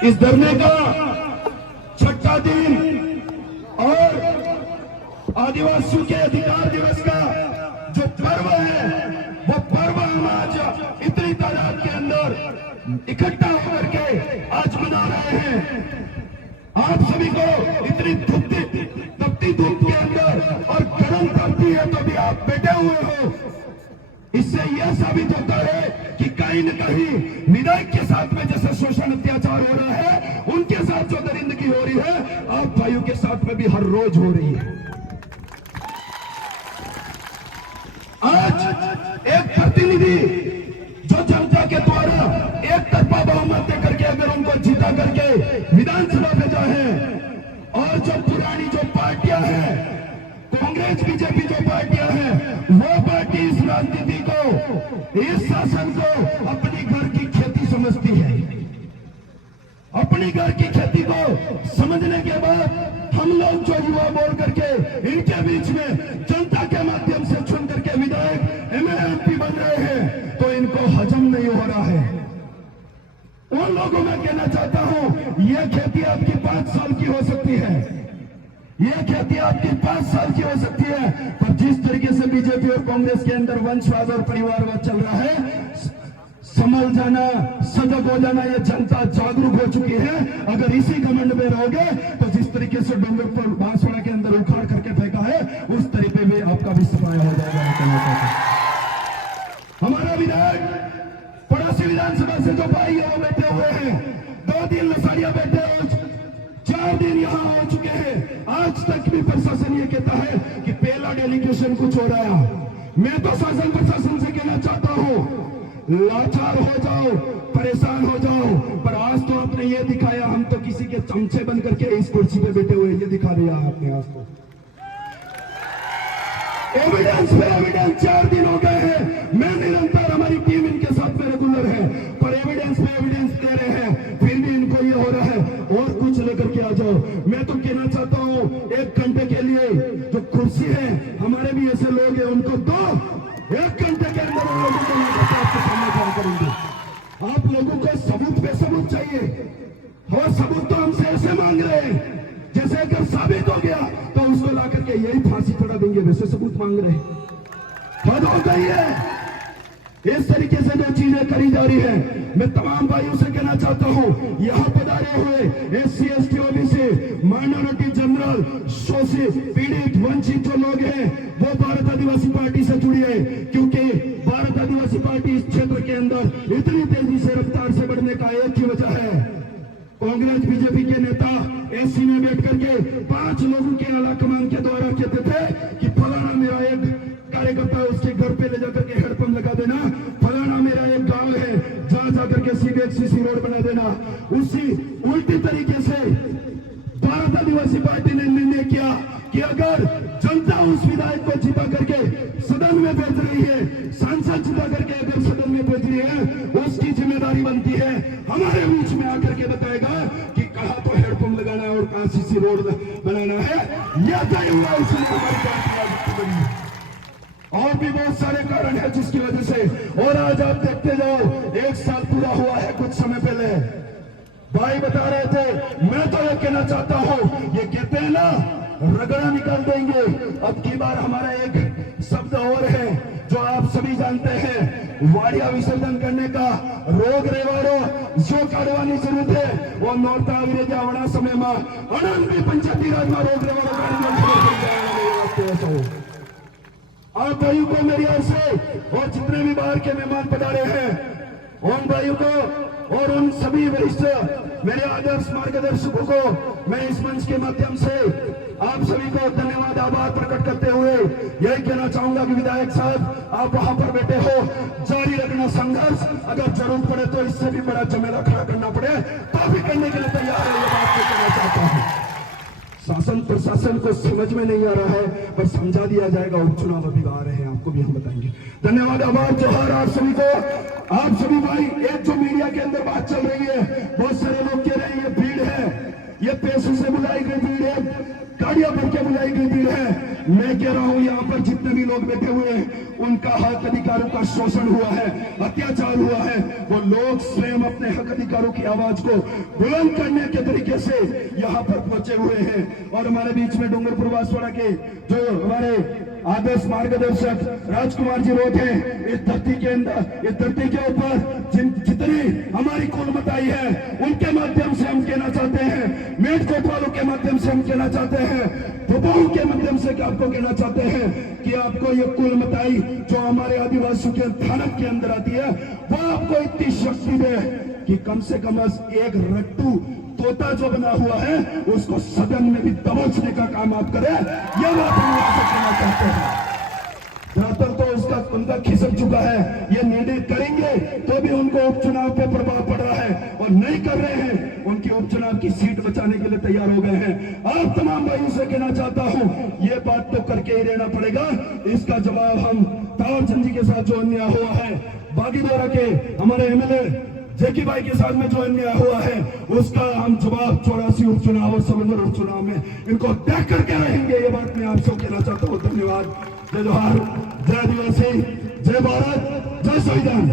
इस धरने का छठा दिन और आदिवासियों के अधिकार दिवस का जो पर्व है वो पर्व हम आज इतनी तादाद के अंदर इकट्ठा होकर के आज मना रहे हैं। आप सभी को इतनी तपती धूप के अंदर और गर्म तपती है तो भी आप बैठे हुए हो। इससे यह साबित होता है कि कहीं न कहीं विधायक के साथ में जैसे शोषण अत्याचार हो रहा है, उनके साथ जो दरिंदगी हो रही है, आप भाइयों के साथ में भी हर रोज हो रही है। आज एक प्रतिनिधि जो जनता के द्वारा एक तरफा बहुमत दे करके अगर उनको जीता करके विधानसभा भेजा है, और जो पुरानी जो पार्टियां हैं, कांग्रेस बीजेपी जो पार्टियां हैं, वो पार्टी इस राजनीति को, इस शासन को अपनी घर की खेती समझती है। अपनी घर की खेती को समझने के बाद हम लोग जो युवा बोल करके इनके बीच में जनता के माध्यम से चुन करके विधायक एमएलए एमपी बन रहे हैं, तो इनको हजम नहीं हो रहा है। उन लोगों में कहना चाहता हूं, यह खेती आपकी 5 साल की हो सकती है, यह खेती आपकी 5 साल की हो सकती है, पर जिस तरीके से बीजेपी और कांग्रेस के अंदर वंशवाद और परिवारवाद चल रहा है, समझ जाना, सजग हो जाना, ये जनता जागरूक हो चुकी है। अगर इसी घमंड में रहोगे तो जिस तरीके से डोंगर पर बांसवाड़ा के अंदर उखाड़ करके फेंका है, उस तरीके में आपका भी सफाया हो जाएगा। हमारा विधायक पड़ोसी विधानसभा से जो भाई यहाँ बैठे हुए हैं, 2 दिन लसाड़िया बैठे हो, 4 दिन यहाँ हो चुके हैं, आज तक भी प्रशासन ये कहता है कि पहला डेलीगेशन कुछ हो रहा है। मैं तो शासन प्रशासन से कहना चाहता हूँ, लाचार हो जाओ, परेशान हो जाओ, पर आज तो आपने ये दिखाया, हम तो किसी के चमचे बन करके इस कुर्सी पे बैठे हुए, ये दिखा दिया आपने आज तो। एविडेंस पे एविडेंस 4 दिन हो गए हैं, मैं निरंतर, हमारी टीम इनके साथ में रेगुलर है, पर एविडेंस पे एविडेंस दे रहे हैं, फिर भी इनको ये हो रहा है। और कुछ लेकर के आ जाओ। मैं तो कहना चाहता हूँ, 1 घंटे के लिए जो कुर्सी है, हमारे भी ऐसे लोग हैं, उनको दो, 1 घंटे के अंदर उन लोगों को आपके सामने काम करेंगे। आप लोगों को सबूत पे सबूत चाहिए, और सबूत तो हमसे ऐसे मांग रहे हैं जैसे अगर साबित हो गया तो उसको ला करके यही फांसी चढ़ा देंगे, वैसे सबूत मांग रहे हैं। हद हो गई है इस तरीके से जो चीजें करी जा रही है। मैं तमाम भाइयों से कहना चाहता हूं, यहाँ पधारे हुए SC ST OBC minority general, शोषित, पीड़ित, वंचित जो लोग हैं, वो भारत आदिवासी पार्टी से जुड़िए, क्योंकि भारत आदिवासी पार्टी इस क्षेत्र के अंदर इतनी तेजी से रफ्तार से बढ़ने का एक ही वजह है, कांग्रेस बीजेपी के नेता एसी में बैठ करके 5 लोगों के आला कमान के द्वारा कहते थे कि फलाना मेरा एक कार्यकर्ता, उसके घर पे ले जाकर के हेडपंप लगा देना, फलाना मेरा एक गांव है, जहां जाकर के CBXCC रोड बना देना। उसी उल्टी तरीके से भारत आदिवासी पार्टी ने निर्णय किया कि अगर जनता उस विधायक को जिता करके सदन में भेज रही है, सांसद जिता करके अगर सदन में भेज रही है, उसकी जिम्मेदारी बनती है हमारे बीच में आकर के बताएगा कि कहां तो हेडपंप लगाना है और कहां CC रोड बनाना है। यह तय हुआ, इसलिए हमारी पार्टी बनी। और भी बहुत सारे कारण है जिसकी वजह से, और आज आप देखते जाओ, 1 साल पूरा हुआ है कुछ समय पहले, भाई बता रहे थे। मैं तो ये कहना चाहता हूं, ये कहते हैं ना, रगड़ा निकाल देंगे। अब की बार हमारा एक शब्द और है जो आप सभी जानते हैं, वाड़िया विसर्जन करने का रोग रेवाड़ो जो काढ़વાની જરૂર છે, वो नोरता આવી રહી છે આવના સમયમાં અનંત પંચાયતી રાજમાં રોગ રેવાડો કાઢવાનો। आप भाइयों को मेरी ओर से, और जितने भी बाहर के मेहमान पधारे हैं, उन भाइयों को और उन सभी वरिष्ठ मेरे आदर्श मार्गदर्शकों को मैं इस मंच के माध्यम से आप सभी को धन्यवाद, आभार प्रकट करते हुए यही कहना चाहूंगा कि विधायक साहब, आप वहां पर बैठे हो, जारी रखना संघर्ष, अगर जरूरत पड़े तो इससे भी बड़ा झमेला खड़ा करना पड़े तो भी करने के लिए तैयार है, ये बात कहना चाहता हूं। शासन प्रशासन को समझ में नहीं आ रहा है, पर समझा दिया जाएगा। उपचुनाव अभी आ रहे हैं, आपको भी हम बताएंगे। धन्यवाद, आभार, जोहार आप सभी को। आप सभी भाई, एक जो मीडिया के अंदर बात चल रही है, बहुत सारे लोग कह रहे हैं ये भीड़ है, ये पैसों से बुलाई गई भीड़ है, गाड़ियां भर के बुलाई गई भीड़ है। मैं कह रहा हूं, यहाँ पर जितने भी लोग बैठे हुए हैं, उनका हक अधिकारों का शोषण हुआ है, अत्याचार हुआ है, वो लोग स्वयं अपने हक अधिकारों की आवाज को बुलंद करने के तरीके से यहाँ पर पहुंचे हुए हैं। और हमारे बीच में डूंगरपुर बांसवाड़ा के जो हमारे आदर्श मार्गदर्शक राजकुमार जी रोड हैं, इस धरती के अंदर, इस धरती के ऊपर जितनी हमारी कुलमताई है उनके माध्यम से हम कहना चाहते हैं, मेडकोट वालों के माध्यम से हम कहना चाहते हैं, भोपाल के माध्यम से आपको कहना चाहते हैं कि आपको ये कुलमताई जो हमारे आदिवासियों के थानक के अंदर आती है वो आपको इतनी शक्ति दे कि कम से कम एक रट्टू तोता जो बना हुआ है उसको सदन में भी दबोचने का काम आप करें, यह बात हम आपसे कहना चाहते हैं। धरातल तो उसका उनका खिसक चुका है, ये निर्णय करेंगे तो भी उनको उपचुनाव पे प्रभाव पड़ रहा है और नहीं कर रहे हैं, उनकी उपचुनाव की सीट बचाने के लिए तैयार हो गए हैं। आप तमाम भाइयों से कहना चाहता हूं, ये बात तो करके ही रहना पड़ेगा, इसका जवाब हम तावरचंद जी के साथ जो अन्याय हुआ है, बागीदोरा के हमारे एमएलए जेकी भाई के साथ में जो अन्याय हुआ है उसका हम जवाब 84 उपचुनाव और समंदर उपचुनाव में इनको देख करके रहेंगे। ये बात मैं आप सब कहना चाहता हूँ। धन्यवाद। जय जोहार, जय आदिवासी, जय भारत, जय संविधान।